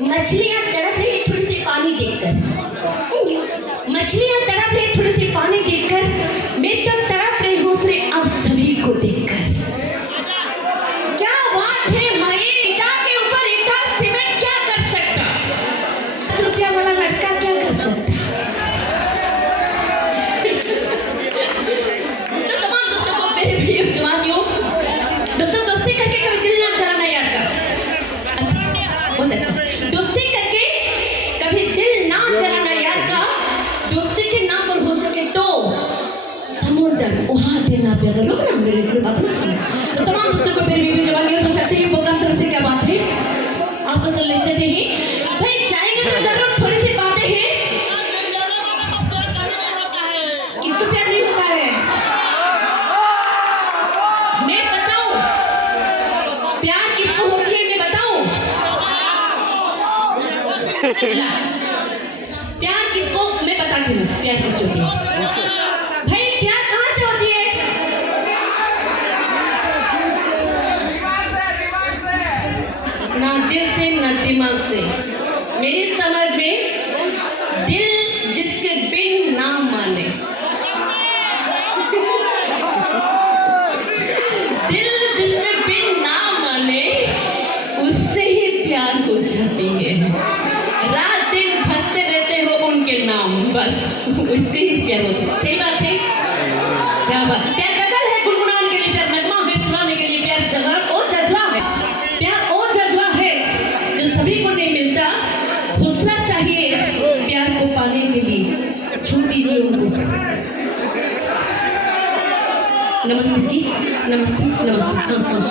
मछलियां तड़प रही थोड़ी सी पानी देखकर, मछलियां तड़प रही थोड़ी सी पानी देखकर, मैं तो तड़प रही हूँ सिर्फ अब सभी को देखकर। क्या बात है भाई, ईटा के ऊपर ईटा सीमेंट क्या कर सकता, 10 रुपया वाला लड़का क्या कर सकता। तो तमाम दोस्तों को मेरे वीडियो जवानियों दोस्तों, दोस्ती करके कभी दिल ना जलाना यार का। अच्छा, बहुत अच्छा, दोस्ती करके कभी दिल ना जलाना यार का। दोस्ती के नाम पर हो सके तो समुद्र उहा देना भी, अगर लोग ना मेरे को बात ना करना। तो तमाम दोस्तों को मेरे वीडियो जवानियों हम चाहते हैं प्रोग्राम तरफ से क्या बात है आपको सुन लेते थे ही भाई, जाएंगे तो जरूर थोड़ी सी बातें हैं। किसको प्यार नहीं होता है मैं बताऊं, प्यार किसको होती है मैं बताऊं। प्यार किसको मैं बताती हूँ, प्यार किसको होती है भाई। प्यार कहाँ से होती है, ना दिल से ना दिमाग से। मेरी समझ में दिल जिसके बिन ना माने, दिल जिसके बिन ना माने उससे ही प्यार हो जाती है। रात दिन फंसते रहते हो उनके नाम, बस उससे ही प्यार होता है। सही बात है, क्या बात। प्यार गजल है गुनगुनाने के लिए, प्यार नगमा है सुनाने के लिए, प्यार जगह और जज्बा है, प्यार और जज्बा है जो सभी को नहीं मिलता। हौसला चाहिए प्यार को पाने के लिए, छू दीजिए उनको। नमस्ते जी, नमस्ते नमस्ते।